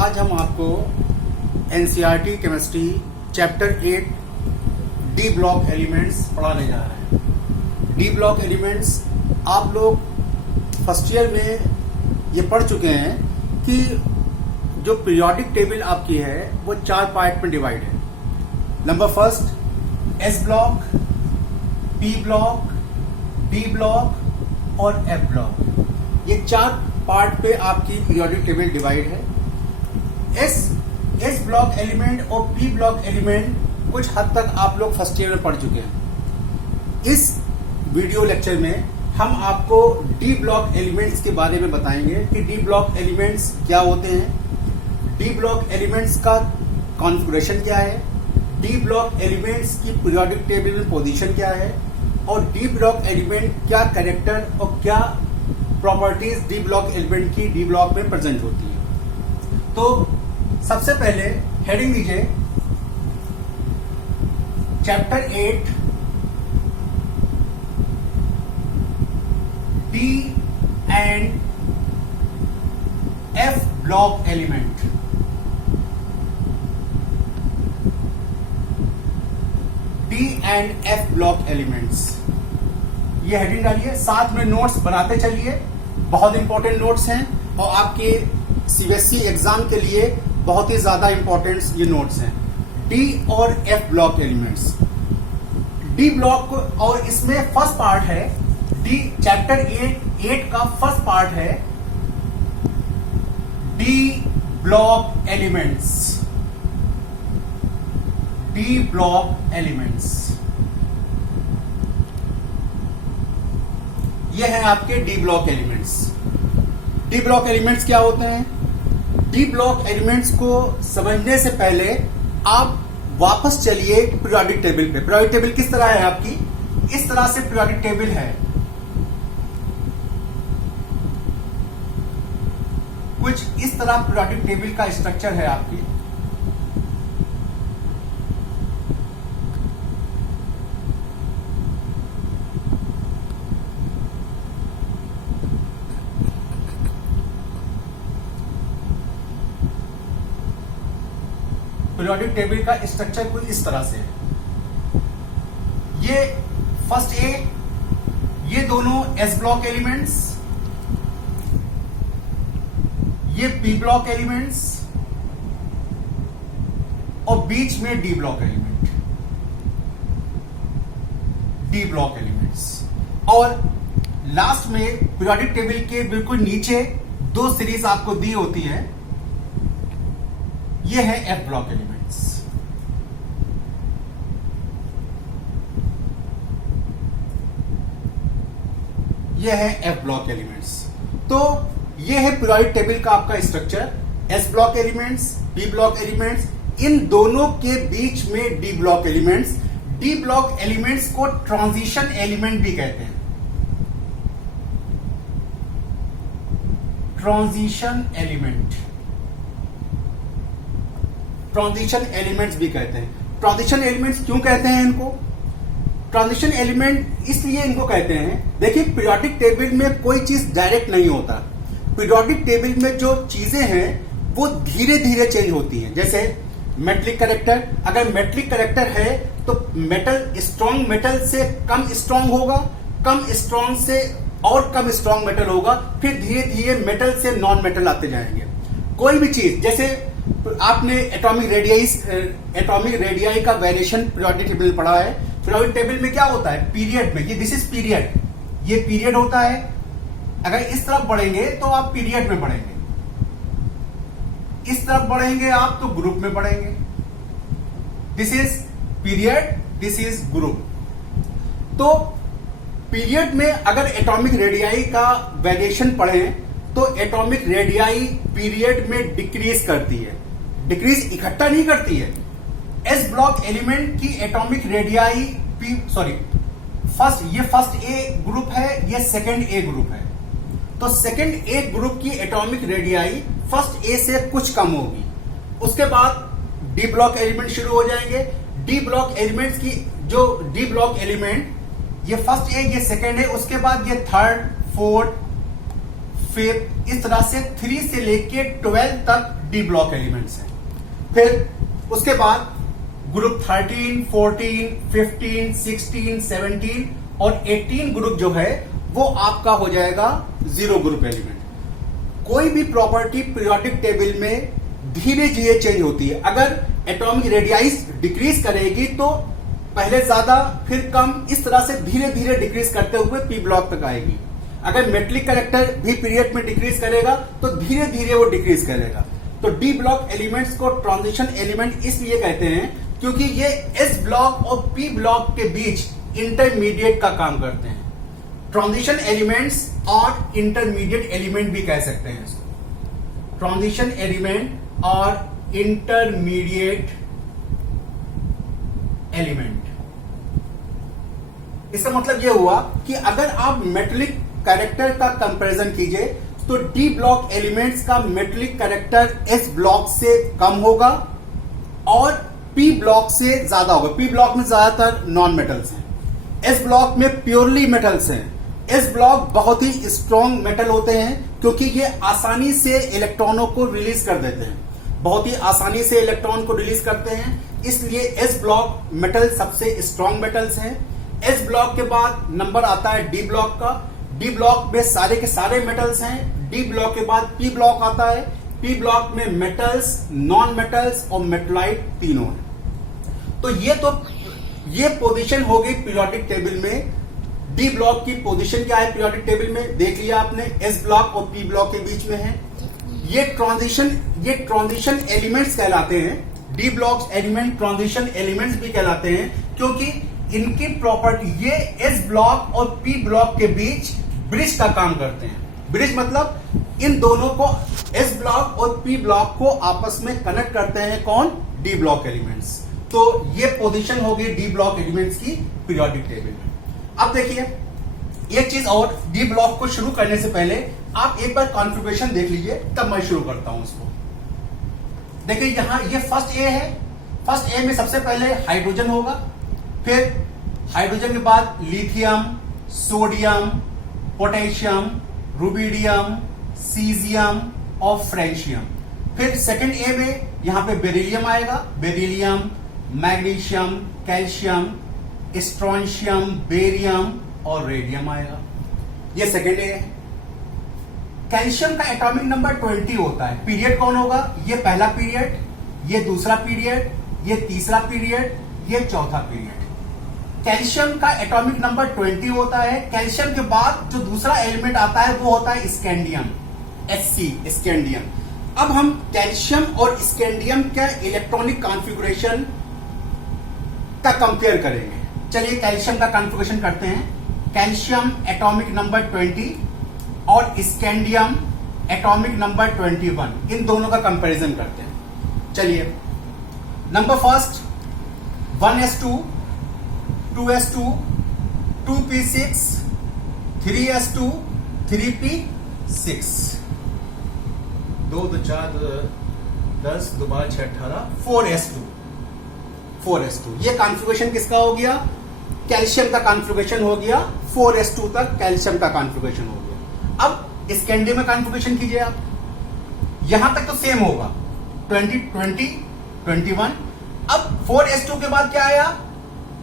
आज हम आपको NCERT chemistry chapter 8 D block elements पढ़ाने जा रहे हैं। डी ब्लॉक एलिमेंट्स आप लोग फर्स्ट ईयर में ये पढ़ चुके हैं कि जो पीरियोडिक टेबल आपकी है वो 4 पार्ट में डिवाइड है। Number first S block, P block, D block और एफ ब्लॉक, ये 4 पार्ट पे आपकी पीरियोडिक टेबल डिवाइड है। एस ब्लॉक एलिमेंट और पी ब्लॉक एलिमेंट कुछ हद तक आप लोग फर्स्ट ईयर में पढ़ चुके हैं। इस वीडियो लेक्चर में हम आपको डी ब्लॉक एलिमेंट्स के बारे में बताएंगे कि डी ब्लॉक एलिमेंट्स क्या होते हैं, डी ब्लॉक एलिमेंट्स का कॉन्फ़िगरेशन क्या है, डी ब्लॉक एलिमेंट्स की पीरियोडिक टेबल में पोजीशन क्या है और डी ब्लॉक एलिमेंट क्या कैरेक्टर और क्या प्रॉपर्टीज डी ब्लॉक एलिमेंट की डी ब्लॉक में प्रेजेंट होती है। तो सबसे पहले हेडिंग लीजिए chapter 8 D and F block element. D and F block elements, ये हेडिंग डालिए, साथ में नोट्स बनाते चलिए। बहुत इंपॉर्टेंट नोट्स हैं और आपके सीबीएसई एग्जाम के लिए बहुत ही ज्यादा इंपॉर्टेंट ये नोट्स हैं। डी और F block elements, d block, और इसमें फर्स्ट पार्ट है डी चैप्टर 8 का फर्स्ट पार्ट है D block elements. D block elements ये हैं आपके D block elements. D block elements क्या होते हैं? डी ब्लॉक एलिमेंट्स को समझने से पहले आप वापस चलिए पीरियोडिक टेबल पे। पीरियोडिक टेबल किस तरह है आपकी? इस तरह से पीरियोडिक टेबल है। कुछ इस तरह पीरियोडिक टेबल का स्ट्रक्चर है आपकी। पीरियोडिक टेबल का स्ट्रक्चर कुछ इस तरह से है। ये फर्स्ट ए, ये दोनों एस ब्लॉक एलिमेंट्स, ये पी ब्लॉक एलिमेंट्स और बीच में d block element. D block elements और लास्ट में पीरियोडिक टेबल के बिल्कुल नीचे 2 सीरीज आपको दी होती है। ये है एफ ब्लॉक एलिमेंट्स। ये है एफ ब्लॉक एलिमेंट्स। तो ये है पीरियोडिक टेबल का आपका structure. S block elements, p block elements, इन दोनों के बीच में d block elements. D block elements को ट्रांजिशन एलिमेंट भी कहते हैं। ट्रांजिशन एलिमेंट, ट्रांजिशन एलिमेंट्स भी कहते हैं। ट्रांजिशन एलिमेंट्स क्यों कहते हैं इनको? ट्रांजिशन एलिमेंट इसलिए इनको कहते हैं, देखिए पीरियोडिक टेबल में कोई चीज डायरेक्ट नहीं होता। पीरियोडिक टेबल में जो चीजें हैं वो धीरे धीरे चेंज होती हैं। जैसे मेटलिक कैरेक्टर, अगर मेटलिक कैरेक्टर है तो मेटल स्ट्रॉन्ग मेटल से कम स्ट्रॉन्ग होगा, कम स्ट्रॉन्ग से और कम स्ट्रॉन्ग मेटल होगा, फिर धीरे धीरे मेटल से नॉन मेटल आते जाएंगे। कोई भी चीज, जैसे आपने एटॉमिक रेडियाई का वेरिएशन पीरियोडिक टेबल पढ़ा है। पीरियोडिक टेबल में क्या होता है? पीरियड में, ये दिस इज पीरियड, ये पीरियड होता है। अगर इस तरफ बढ़ेंगे तो आप पीरियड में बढ़ेंगे, इस तरफ बढ़ेंगे आप तो ग्रुप में बढ़ेंगे। This is period, this is group. तो पीरियड में अगर एटॉमिक रेडियाई का वेरिएशन पढ़ें तो एटॉमिक रेडियाई पीरियड में डिक्रीज करती है, डिक्रीज इकट्ठा नहीं करती है। एस ब्लॉक एलिमेंट की एटॉमिक रेडियाई ये फर्स्ट ए ग्रुप है, ये सेकंड ए ग्रुप है। तो सेकंड ए ग्रुप की एटॉमिक रेडियाई फर्स्ट ए से कुछ कम होगी। उसके बाद डी ब्लॉक एलिमेंट शुरू हो जाएंगे। डी ब्लॉक एलिमेंट्स की जो डी ब्लॉक एलिमेंट, ये फर्स्ट है, ये सेकंड है, उसके बाद ये थर्ड, फोर्थ, फिफ्थ, इस तरह से 3 से लेके 12 तक डी ब्लॉक एलिमेंट्स हैं। फिर उसके बाद ग्रुप 13, 14, 15, 16, 17 और 18 ग्रुप जो है वो आपका हो जाएगा जीरो ग्रुप एलिमेंट। कोई भी प्रॉपर्टी पीरियोडिक टेबल में धीरे धीरे चेंज होती है। अगर एटॉमिक रेडियस डिक्रीज करेगी तो पहले ज्यादा फिर कम, इस तरह से धीरे धीरे डिक्रीज करते हुए पी ब्लॉक तक आएगी। अगर मेटलिक कैरेक्टर भी पीरियड में डिक्रीज करेगा तो धीरे धीरे वो डिक्रीज करेगा। तो डी ब्लॉक एलिमेंट्स को ट्रांजिशन एलिमेंट इसलिए कहते हैं क्योंकि ये एस ब्लॉक और पी ब्लॉक के बीच इंटरमीडिएट का काम करते हैं। ट्रांजिशन एलिमेंट्स और इंटरमीडिएट एलिमेंट भी कह सकते हैं इसको। ट्रांजिशन एलिमेंट और इंटरमीडिएट एलिमेंट, इसका मतलब यह हुआ कि अगर आप मेटलिक कैरेक्टर का कंपैरिजन कीजिए तो डी ब्लॉक एलिमेंट्स का मेटलिक कैरेक्टर एस ब्लॉक से कम होगा और पी ब्लॉक से ज्यादा होगा। पी ब्लॉक में ज्यादातर नॉन मेटल्स हैं, एस ब्लॉक में प्योरली मेटल्स हैं। एस ब्लॉक बहुत ही स्ट्रॉन्ग मेटल होते हैं क्योंकि ये आसानी से इलेक्ट्रॉनों को रिलीज कर देते हैं, बहुत ही आसानी से इलेक्ट्रॉन को रिलीज करते हैं, इसलिए एस ब्लॉक मेटल सबसे स्ट्रॉन्ग मेटल्स हैं। एस ब्लॉक के बाद नंबर आता है डी ब्लॉक का। डी ब्लॉक में सारे के सारे मेटल्स हैं। डी ब्लॉक के बाद पी ब्लॉक आता है। पी ब्लॉक में मेटल्स, नॉन मेटल्स और मेटलाइट तीनों हैं। तो ये पोजीशन हो गई पीरियोडिक टेबल में। डी ब्लॉक की पोजीशन क्या है पीरियोडिक टेबल में, देख लिया आपने, एस ब्लॉक और पी ब्लॉक के बीच में है। ये ट्रांजिशन एलिमेंट्स कहलाते हैं। D block element transition elements भी कहलाते हैं क्योंकि इनकी प्रॉपर्टी ये एस ब्लॉक और पी ब्लॉक के बीच ब्रिज का काम करते हैं। ब्रिज मतलब इन दोनों को, एस ब्लॉक और पी ब्लॉक को आपस में कनेक्ट करते हैं कौन, डी ब्लॉक एलिमेंट्स। तो ये पोजीशन होगी डी ब्लॉक एलिमेंट्स की पीरियोडिक टेबल में। अब देखिए एक चीज और, डी ब्लॉक को शुरू करने से पहले आप एक बार कॉन्फ़िगरेशन देख लीजिए, तब मैं शुरू करता हूं इसको। देखिए यहां ये फर्स्ट ए है। फर्स्ट ए में सबसे पहले हाइड्रोजन होगा, फिर हाइड्रोजन के बाद lithium, sodium, potassium, rubidium, caesium और फ्रेंशियम। फिर सेकंड ए में यहां पे बेरिलियम आएगा, beryllium, magnesium, calcium, strontium, barium और रेडियम आएगा। ये सेकंड ए है। कैल्शियम का एटॉमिक नंबर 20 होता है। पीरियड कौन होगा, ये पहला पीरियड, ये दूसरा पीरियड, ये तीसरा पीरियड, ये चौथा पीरियड। कैल्शियम का एटॉमिक नंबर 20 होता है। कैल्शियम के बाद जो दूसरा एलिमेंट आता है वो होता है स्कैंडियम, Sc, स्कैंडियम। अब हम कैल्शियम और स्कैंडियम का इलेक्ट्रॉनिक कॉन्फ़िगरेशन का कंपेयर करेंगे। चलिए कैल्शियम का कॉन्फ़िगरेशन करते हैं। कैल्शियम एटॉमिक नंबर 20 और स्कैंडियम एटॉमिक नंबर 21, इन दोनों का कंपैरिजन करते हैं। चलिए number first 1s2, 2s2, 2p6, 3s2, 3p6, 2 2 4 10 2 12 6 18, 4s2, 4s2। ये कॉन्फ़िगरेशन किसका हो गया, कैल्शियम का कॉन्फ़िगरेशन हो गया। 4s2 तक कैल्शियम का कॉन्फ़िगरेशन हो गया। अब स्कैंडियम में कॉन्फ़िगरेशन कीजिए आप, यहां तक तो सेम होगा, 20 20 21। अब 4s2 के बाद क्या आया,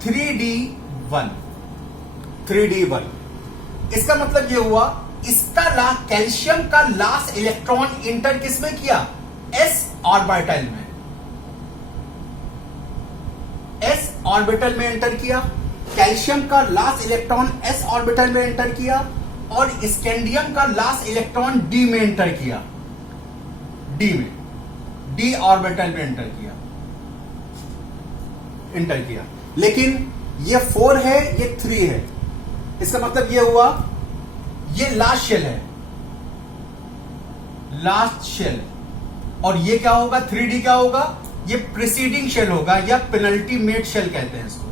3d1, 3d1। इसका मतलब यह हुआ इसका कैल्शियम का लास्ट इलेक्ट्रॉन इंटर किसमें किया, s ऑर्बिटल में, s ऑर्बिटल में एंटर किया। कैल्शियम का लास्ट इलेक्ट्रॉन s ऑर्बिटल में एंटर किया और स्कैंडियम का लास्ट इलेक्ट्रॉन d में एंटर किया, d ऑर्बिटल में एंटर किया। लेकिन ये 4 है, ये 3 है। इसका मतलब ये हुआ ये लास्ट शेल है, लास्ट शेल। और ये क्या होगा, 3d क्या होगा, ये प्रीसीडिंग शेल होगा या पेनल्टीमेट शेल कहते हैं इसको।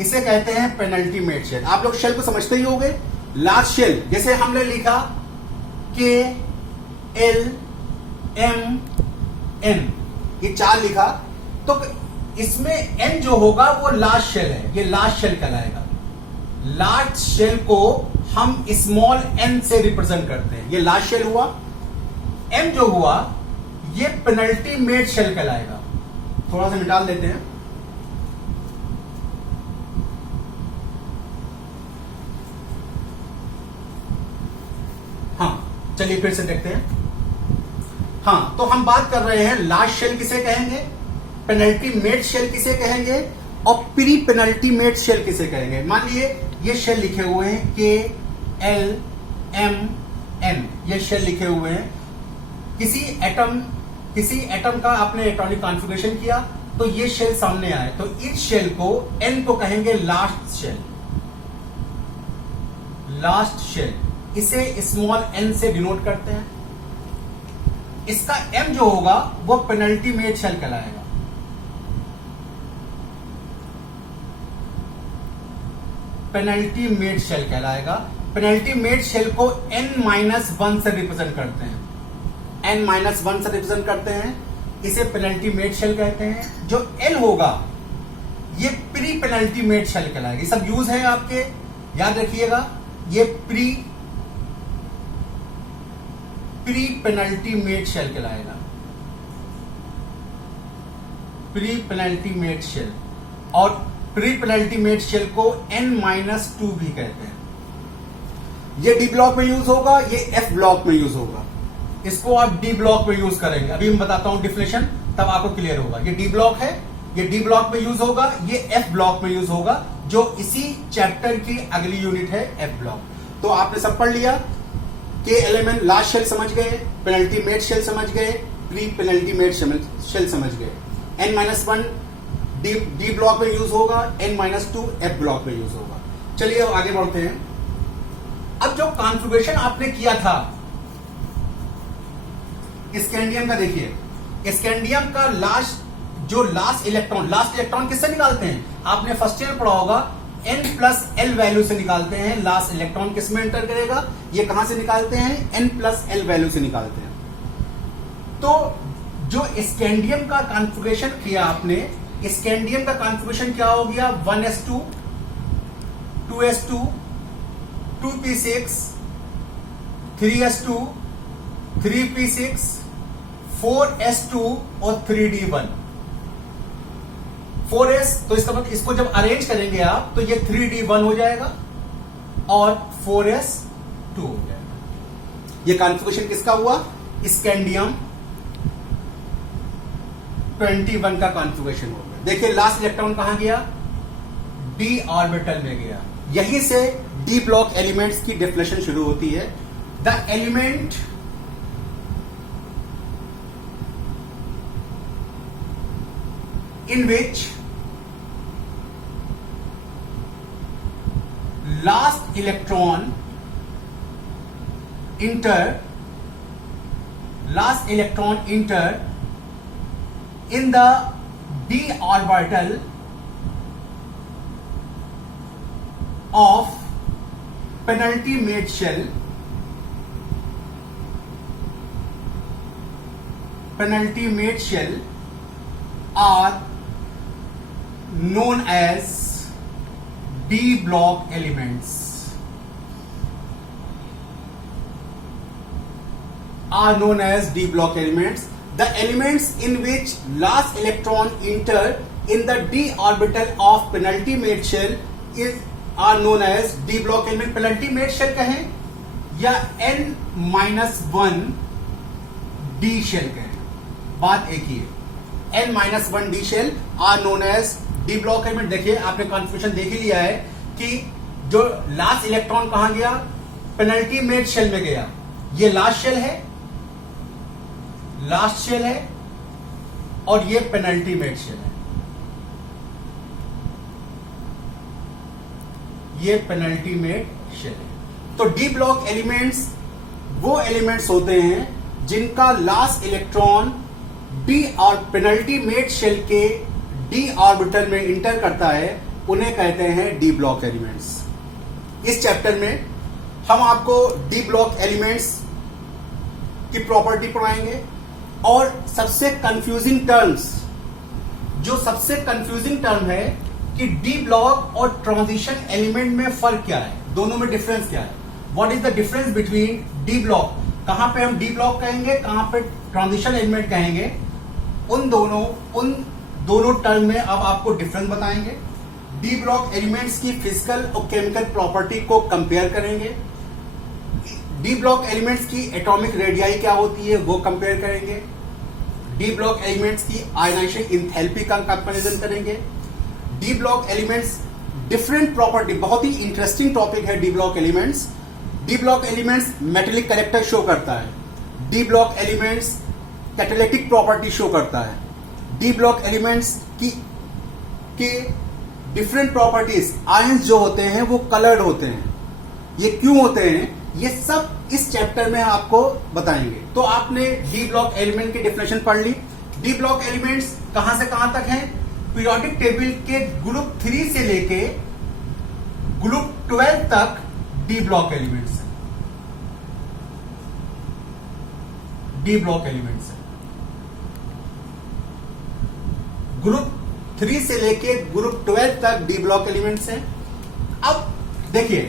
इसे कहते हैं पेनल्टीमेट शेल। आप लोग शेल को समझते ही होंगे। लास्ट शेल जैसे हमने लिखा KLMN, ये 4 लिखा, तो इसमें N जो होगा वो लास्ट शेल है, ये लास्ट शेल कहलाएगा। लास्ट शेल को हम स्मॉल n से रिप्रेजेंट करते हैं। ये लास्ट शेल हुआ, m जो हुआ ये पेनल्टी मेड शेल कहलाएगा। थोड़ा सा निकाल देते हैं। हाँ चलिए फिर से देखते हैं। हाँ तो हम बात कर रहे हैं लास्ट शेल किसे कहेंगे, पेनल्टी मेड शेल किसे कहेंगे और प्री पेनल्टी मेड शेल किसे कहेंगे। मान लिए ये शेल लिखे हुए हैं के एल एम एन, ये शेल लिखे हुए हैं। किसी एटम का आपने इलेक्ट्रॉनिक कॉन्फ़िगरेशन किया तो ये शेल सामने आए, तो इस शेल को एन को कहेंगे लास्ट शेल। लास्ट शेल इसे स्मॉल एन से डिनोट करते हैं। इसका एम जो होगा वो पेनल्टी मेड शेल कहलाएगा। पेनल्टी मेड शेल कहलाएगा। पेनल्टी मेड शेल को n-1 से रिप्रेजेंट करते हैं। n-1 से रिप्रेजेंट करते हैं, इसे पेनल्टी मेड शेल कहते हैं। जो l होगा ये प्री पेनल्टी मेड शेल कहलाएगा। ये सब यूज है आपके, याद रखिएगा। ये प्री पेनल्टी मेड शेल कहलाएगा। प्री पेनल्टी मेड शेल, और प्री पेनल्टी मेड शेल को n-2 भी कहते हैं। ये डी ब्लॉक में यूज होगा, ये एफ ब्लॉक में यूज होगा। इसको आप डी ब्लॉक में यूज करेंगे। अभी मैं बताता हूं डिफिनेशन, तब आपको क्लियर होगा। ये डी ब्लॉक है, ये डी ब्लॉक में यूज होगा, ये एफ ब्लॉक में यूज होगा, जो इसी चैप्टर की अगली यूनिट है एफ ब्लॉक। तो आपने सब पढ़ लिया के एलिमेंट लास्ट शेल समझ गए, पेनल्टी मेड शेल समझ गए, प्री पेनल्टी मेड शेल समझ गए। n-1 डी ब्लॉक में यूज होगा, n-2 एफ ब्लॉक में यूज होगा। चलिए अब आगे बढ़ते हैं। अब जो कॉन्फ़िगरेशन आपने किया था स्कैंडियम का, देखिए स्कैंडियम का लास्ट इलेक्ट्रॉन किससे निकालते हैं? आपने फर्स्ट ईयर पढ़ा होगा, n+l वैल्यू से निकालते हैं। लास्ट इलेक्ट्रॉन किस में एंटर करेगा, ये कहां से निकालते हैं? n+l वैल्यू से निकालते हैं। तो जो स्कैंडियम का कॉन्फ़िगरेशन किया आपने, स्कैंडियम का कॉन्फ़िगरेशन क्या हो गया? 1s2, 2s2, 2p6, 3s2, 3p6, 4s2 और 3d1। 4s तो इसका मतलब इसको जब अरेंज करेंगे आप तो ये 3d1 हो जाएगा और 4s2 हो जाएगा। ये कॉन्फ़िगरेशन किसका हुआ? स्कैंडियम 21 का कॉन्फ़िगरेशन हो गया। देखिए लास्ट इलेक्ट्रॉन कहां गया? डी ऑर्बिटल में गया। यहीं से डी ब्लॉक एलिमेंट्स की डेफिनेशन शुरू होती है। The element in which last electron enter in the d orbital of penalty made shell are known as D block elements. The elements in which last electron enter in the d orbital of penalty made shell are known as D block element. penalty made shell कहें या n-1 d shell कहें, बात एक ही है। n-1 d shell are known as D block element. देखिए आपने configuration देख ही लिया है कि जो लास्ट इलेक्ट्रॉन कहां गया? पेनल्टी मेड शेल में गया। ये लास्ट शेल है और ये पेनल्टी मेड शेल है। ये पेनल्टी मेड शेल है। तो डी ब्लॉक एलिमेंट्स वो एलिमेंट्स होते हैं जिनका लास्ट इलेक्ट्रॉन डी और पेनल्टी मेड शेल के डी ऑर्बिटल में इंटर करता है, उन्हें कहते हैं डी ब्लॉक एलिमेंट्स। इस चैप्टर में हम आपको डी ब्लॉक एलिमेंट्स की प्रॉपर्टी पढ़ाएंगे और सबसे कंफ्यूजिंग टर्म है कि डी ब्लॉक और ट्रांजिशन एलिमेंट में फर्क क्या है, दोनों में डिफरेंस क्या है। What is the difference between D block, कहां पे हम डी ब्लॉक कहेंगे, कहां पे ट्रांजिशन एलिमेंट कहेंगे, उन दोनों टर्म में अब आपको डिफरेंस बताएंगे। डी ब्लॉक एलिमेंट्स की फिजिकल और केमिकल प्रॉपर्टी को कंपेयर करेंगे। डी ब्लॉक एलिमेंट्स की एटॉमिक रेडियाई क्या होती है वो कंपेयर करेंगे। डी ब्लॉक एलिमेंट्स की आयनाइजेशन इंथैल्पी का कंपैरिजन करेंगे। D block elements different property, बहुत ही इंटरेस्टिंग टॉपिक है D block elements. D block elements metallic character show करता है। D block elements catalytic property show करता है। डी ब्लॉक एलिमेंट्स की डिफरेंट प्रॉपर्टीज, आयंस जो होते हैं वो कलर्ड होते हैं। ये क्यों होते हैं, ये सब इस चैप्टर में आपको बताएंगे। तो आपने डी ब्लॉक एलिमेंट की डेफिनेशन पढ़ ली। डी ब्लॉक एलिमेंट्स कहां से कहां तक हैं? पीरियोडिक टेबल के ग्रुप 3 से लेके ग्रुप 12 तक डी ब्लॉक एलिमेंट्स हैं। डी ब्लॉक एलिमेंट्स हैं ग्रुप 3 से लेके ग्रुप 12 तक डी ब्लॉक एलिमेंट्स हैं। अब देखिए,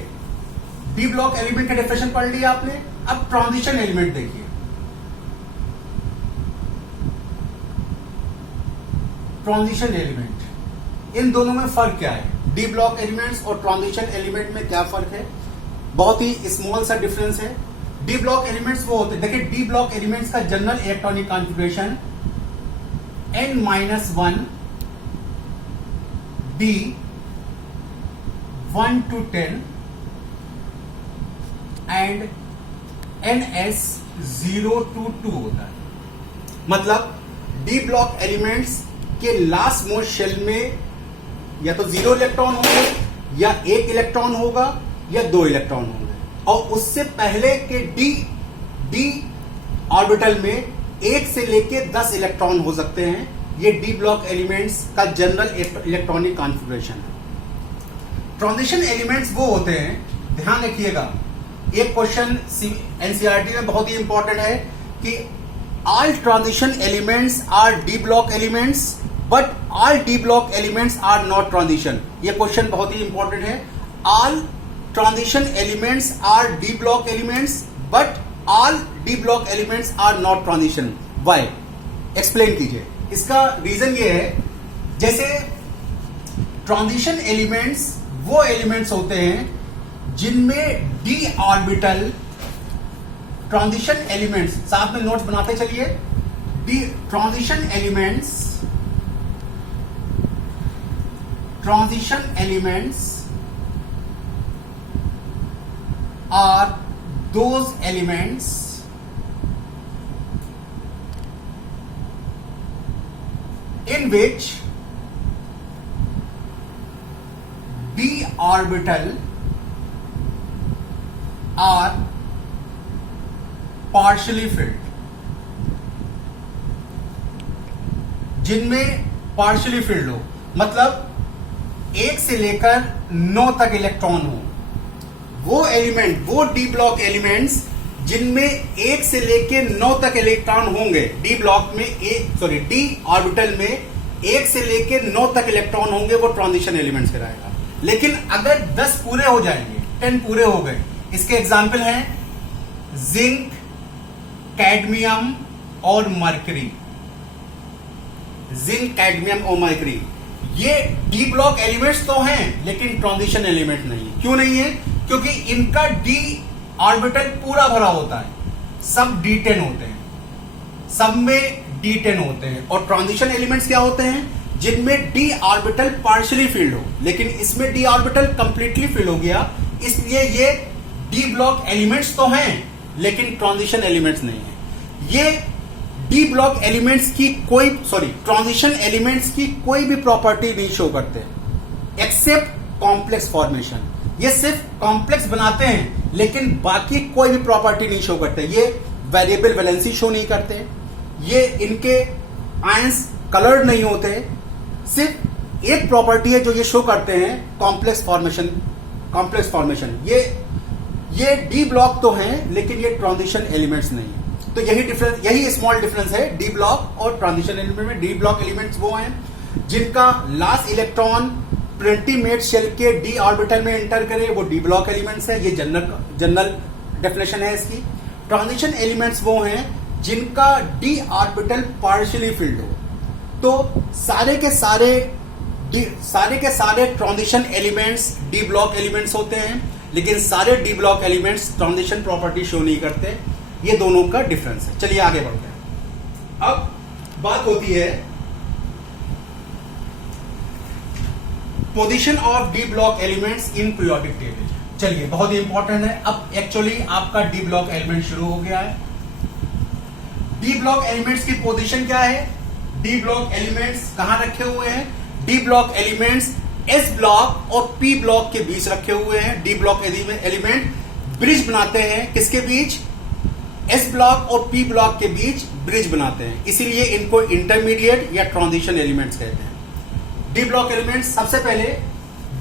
डी ब्लॉक एलिमेंट का डेफिनेशन पढ़ लिया आपने। अब ट्रांजिशन एलिमेंट देखिए। ट्रांजिशन एलिमेंट, इन दोनों में फर्क क्या है? डी ब्लॉक एलिमेंट्स और ट्रांजिशन एलिमेंट में क्या फर्क है? बहुत ही स्मॉल सा डिफरेंस है। डी ब्लॉक एलिमेंट्स वो होते हैं, देखिए डी ब्लॉक एलिमेंट्स का general electronic configuration n-1 d 1 to 10 and ns 0 to 2 होता है। मतलब डी ब्लॉक एलिमेंट्स के लास्ट मोस्ट शेल में या तो 0 इलेक्ट्रॉन होंगे, या 1 इलेक्ट्रॉन होगा, या 2 इलेक्ट्रॉन होंगे, और उससे पहले के डी ऑर्बिटल में 1 से लेके 10 इलेक्ट्रॉन हो सकते हैं। ये डी ब्लॉक एलिमेंट्स का जनरल इलेक्ट्रॉनिक कॉन्फ़िगरेशन है। ट्रांजिशन एलिमेंट्स वो होते हैं, ध्यान रखिएगा, एक क्वेश्चन एनसीईआरटी में बहुत ही इंपॉर्टेंट है कि all transition elements are d block elements but all d block elements are not transition. ये क्वेश्चन बहुत ही इंपॉर्टेंट है। All transition elements are d block elements but all d block elements are not transition. Why? Explain कीजिए। इसका reason ये है, जैसे transition elements वो एलिमेंट्स होते हैं जिनमें डी ऑर्बिटल, ट्रांजिशन एलिमेंट्स, साथ में नोट्स बनाते चलिए, D transition elements are those elements in which d orbital are partially filled, जिनमें पार्शियली फिल्ड हो, मतलब 1 से लेकर 9 तक इलेक्ट्रॉन हो। वो एलिमेंट, वो डी ब्लॉक एलिमेंट्स जिनमें 1 से लेके 9 तक इलेक्ट्रॉन होंगे, डी ब्लॉक में डी ऑर्बिटल में 1 से लेके 9 तक इलेक्ट्रॉन होंगे, वो ट्रांजिशन एलिमेंट्स कहलाएगा। लेकिन अगर 10 पूरे हो जाएंगे, 10 पूरे हो गए, इसके एग्जाम्पल हैं जिंक, कैडमियम और मरकरी। जिंक, कैडमियम और मरकरी ये डी ब्लॉक एलिमेंट्स तो हैं, लेकिन ट्रांजिशन एलिमेंट नहीं है। क्यों नहीं है? क्योंकि इनका डी ऑर्बिटल पूरा भरा होता है, सब D10 होते हैं, सब में D10 होते हैं। और ट्रांजिशन एलिमेंट्स क्या होते हैं? जिनमें डी ऑर्बिटल पार्शियली फिल्ड हो, लेकिन इसमें डी ऑर्बिटल कंप्लीटली फिल हो गया, इसलिए ये डी ब्लॉक एलिमेंट्स तो हैं, लेकिन ट्रांजिशन एलिमेंट्स नहीं है। ये डी ब्लॉक एलिमेंट्स की ट्रांजिशन एलिमेंट्स की कोई भी प्रॉपर्टी नहीं शो करते एक्सेप्ट कॉम्प्लेक्स फॉर्मेशन। ये सिर्फ कॉम्प्लेक्स बनाते हैं, लेकिन बाकी कोई भी प्रॉपर्टी नहीं शो करते। ये वेरिएबल वैलेंसी शो नहीं करते, ये इनके आयंस कलर्ड नहीं होते। सिर्फ एक प्रॉपर्टी है जो ये शो करते हैं, कॉम्प्लेक्स फॉर्मेशन। ये डी ब्लॉक तो हैं, लेकिन ये ट्रांजिशन एलिमेंट्स नहीं है। तो यही स्मॉल डिफरेंस है डी ब्लॉक और ट्रांजिशन एलिमेंट में। डी ब्लॉक एलिमेंट्स वो हैं जिनका लास्ट इलेक्ट्रॉन प्लेंटिमेट शेल के डी ऑर्बिटल में एंटर करे, वो डी ब्लॉक एलिमेंट्स है। ये जनरल जनरल डेफिनेशन है इसकी। ट्रांजिशन एलिमेंट्स वो हैं जिनका डी ऑर्बिटल पार्शियली फिल्ड हो। तो सारे के सारे transition elements d block elements होते हैं, लेकिन सारे D block elements transition property show नहीं करते। ये दोनों का डिफरेंस है। चलिए आगे बढ़ते हैं। अब बात होती है position of D block elements in periodic table. चलिए, बहुत ही इंपॉर्टेंट है। अब एक्चुअली आपका डी ब्लॉक एलिमेंट शुरू हो गया है। डी ब्लॉक एलिमेंट्स की पोजीशन क्या है? डी ब्लॉक एलिमेंट्स कहां रखे हुए हैं? D block elements S block और पी ब्लॉक के बीच रखे हुए हैं। डी ब्लॉक एलिमेंट ब्रिज बनाते हैं। किसके बीच? एस ब्लॉक और पी ब्लॉक के बीच ब्रिज बनाते हैं, इसीलिए इनको इंटरमीडिएट या ट्रांजिशन एलिमेंट्स कहते हैं। डी ब्लॉक एलिमेंट्स, सबसे पहले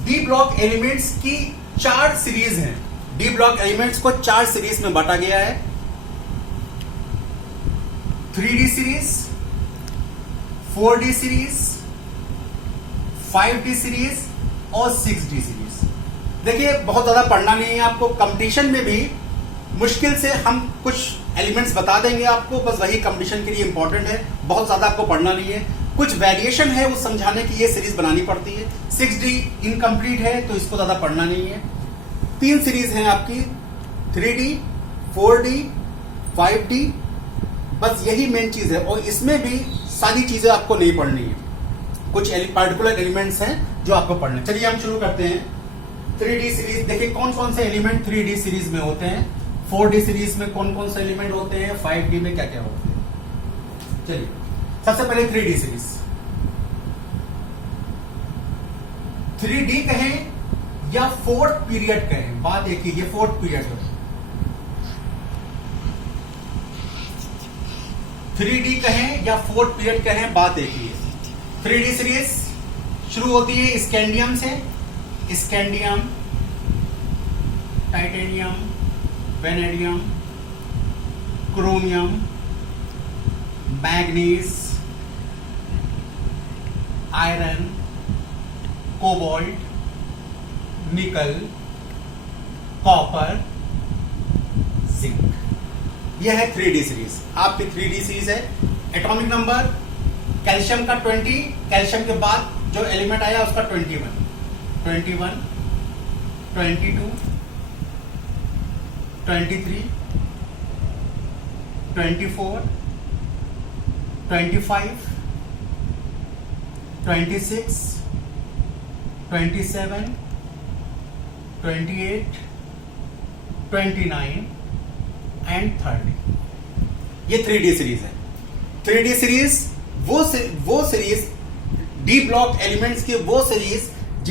डी ब्लॉक एलिमेंट्स की 4 सीरीज हैं। डी ब्लॉक एलिमेंट्स को 4 सीरीज में बांटा गया है। 3D series, 4D series, 5D series और 6D सीरीज। देखिए, बहुत ज्यादा पढ़ना नहीं है आपको। कंपटीशन में भी मुश्किल से हम कुछ एलिमेंट्स बता देंगे आपको, बस वही कंपटीशन के लिए इंपॉर्टेंट है। बहुत ज्यादा आपको पढ़ना नहीं है। कुछ वेरिएशन है उस समझाने की, ये सीरीज बनानी पड़ती है। 6D इनकम्प्लीट है तो इसको ज्यादा पढ़ना नहीं है। 3 सीरीज हैं आपकी, 3D, 4D, 5D, बस यही मेन चीज है। और इसमें भी सारी चीजें आपको नहीं पढ़नी है, कुछ पर्टिकुलर एलिमेंट्स हैं जो आपको पढ़ने। चलिए हम शुरू करते हैं। 3D सीरीज, देखिए कौन कौन से एलिमेंट 3D सीरीज में होते हैं, 4D सीरीज में कौन कौन से एलिमेंट होते हैं, 5D में क्या क्या होते हैं। चलिए, सबसे पहले 3D सीरीज। 3D कहें या फोर्थ पीरियड कहें, बात एक ही, ये फोर्थ पीरियड है। 3D कहें या फोर्थ पीरियड कहें, बात एक ही है। 3D सीरीज शुरू होती है स्कैंडियम से। Scandium, titanium, vanadium, chromium, manganese, iron, cobalt, निकल, कॉपर, जिंक। यह है 3D सीरीज। आपकी 3D सीरीज है। एटॉमिक नंबर कैल्शियम का 20, कैल्शियम के बाद जो एलिमेंट आया उसका 21, 22, 23, 24, 25, 26, 27, 28, 29 एंड 30। ये 3D सीरीज है। 3D सीरीज वो सीरीज डी ब्लॉक एलिमेंट्स की वो सीरीज